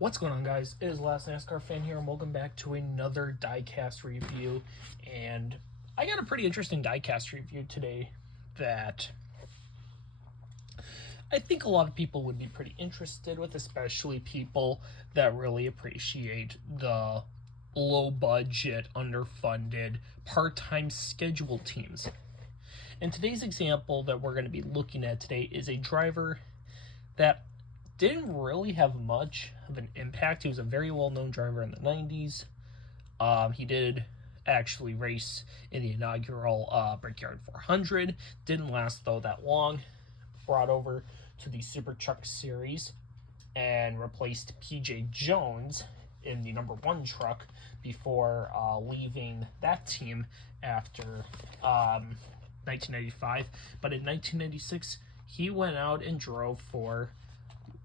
What's going on, guys? It is Last NASCAR Fan here, and welcome back to another Diecast review. And I got a pretty interesting Diecast review today that I think a lot of people would be pretty interested with, especially people that really appreciate the low-budget, underfunded, part-time schedule teams. And today's example that we're going to be looking at today is a driver that didn't really have much of an impact. He was a very well-known driver in the 90s. He did actually race in the inaugural Brickyard 400. Didn't last, though, that long. Brought over to the Super Truck Series and replaced P.J. Jones in the number 1 truck before leaving that team after 1995. But in 1996, he went out and drove for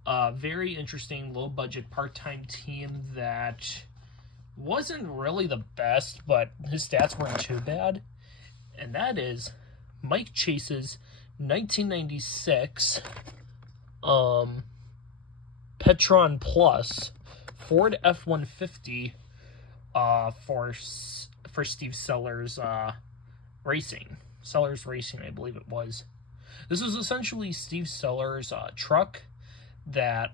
a very interesting low-budget part-time team that wasn't really the best, but his stats weren't too bad. And that is Mike Chase's 1996 Petron Plus Ford F-150 for Steve Sellers Racing. Sellers Racing, I believe it was. This was essentially Steve Sellers' truck that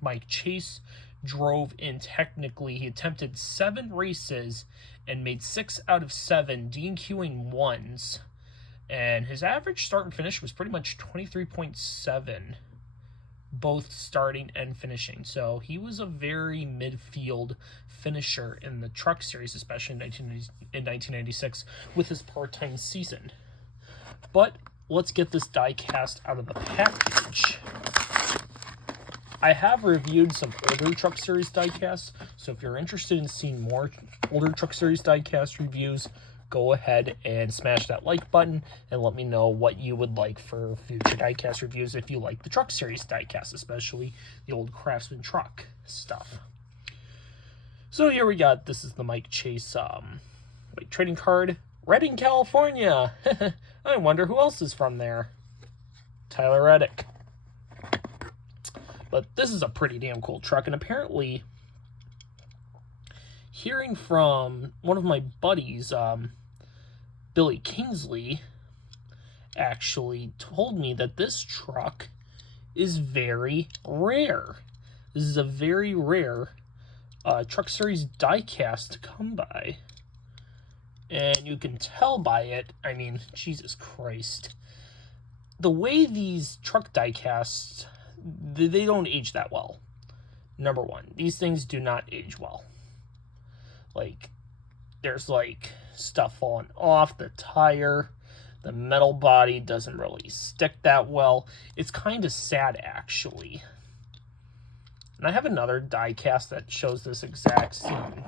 Mike Chase drove in. Technically, he attempted 7 races and made 6 out of 7 DNQing ones, and his average start and finish was pretty much 23.7, both starting and finishing. So he was a very midfield finisher in the truck series, especially in 1996 with his part-time season. But let's get this diecast out of the package. I have reviewed some older Truck Series diecasts, so if you're interested in seeing more older Truck Series diecast reviews, go ahead and smash that like button and let me know what you would like for future diecast reviews if you like the Truck Series diecast, especially the old Craftsman truck stuff. So here we got, this is the Mike Chase trading card. Redding, California. I wonder who else is from there. Tyler Reddick. But this is a pretty damn cool truck, and apparently, hearing from one of my buddies, Billy Kingsley, actually told me that this truck is very rare. This is a very rare Truck Series diecast to come by. And you can tell by it, I mean, Jesus Christ. The way these truck diecasts, they don't age that well. Number one, these things do not age well. Like, there's like stuff falling off the tire. The metal body doesn't really stick that well. It's kind of sad, actually. And I have another diecast that shows this exact same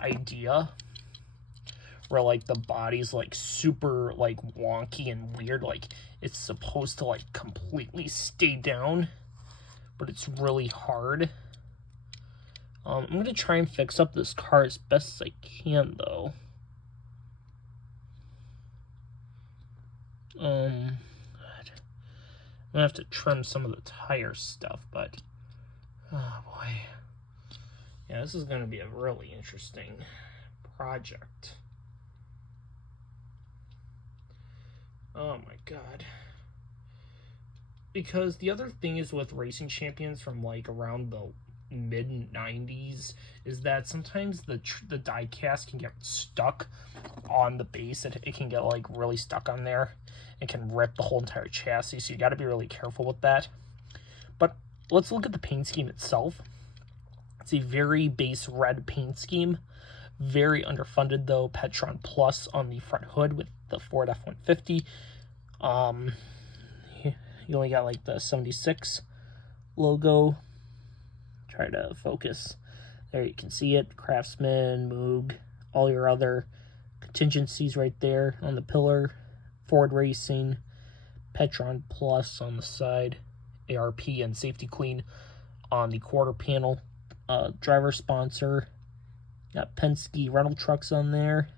idea, where like the body's like super like wonky and weird, like it's supposed to like completely stay down, but it's really hard. I'm gonna try and fix up this car as best as I can, though. I'm gonna have to trim some of the tire stuff, but oh boy, yeah, this is gonna be a really interesting project. Oh my god. Because the other thing is with racing champions from like around the mid-90s is that sometimes the diecast can get stuck on the base. It can get like really stuck on there. It can rip the whole entire chassis, so you got to be really careful with that. But let's look at the paint scheme itself. It's a very base red paint scheme. Very underfunded, though. Petron Plus on the front hood with the Ford F-150. You only got like the 76 logo. Try to focus. There you can see it. Craftsman, Moog, all your other contingencies right there on the pillar. Ford Racing, Petron Plus on the side, ARP and Safety Clean on the quarter panel. Driver sponsor. Got Penske rental trucks on there.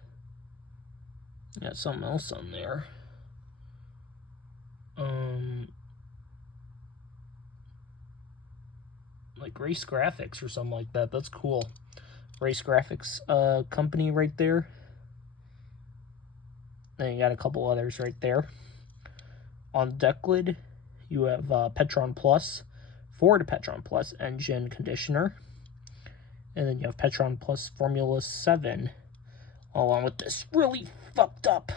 Got something else on there. like Race Graphics or something like that. That's cool. Race Graphics company right there. Then you got a couple others right there. On the deck lid, you have Petron Plus, Ford Petron Plus engine conditioner. And then you have Petron Plus Formula 7, along with this really fucked up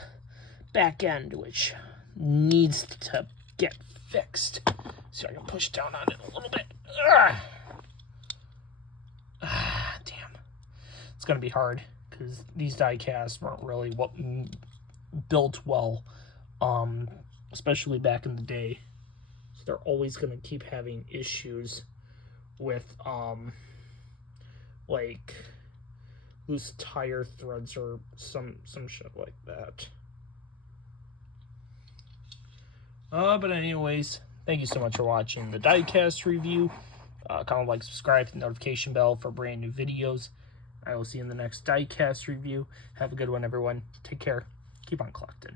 back end, which needs to get fixed. See if I can push down on it a little bit. Damn. It's going to be hard, because these diecasts weren't really built well, especially back in the day. So they're always going to keep having issues with, like loose tire threads or some shit like that. But anyways, thank you so much for watching the Diecast review. Comment, like, subscribe, hit the notification bell for brand new videos. I will see you in the next Diecast review. Have a good one, everyone. Take care. Keep on collecting.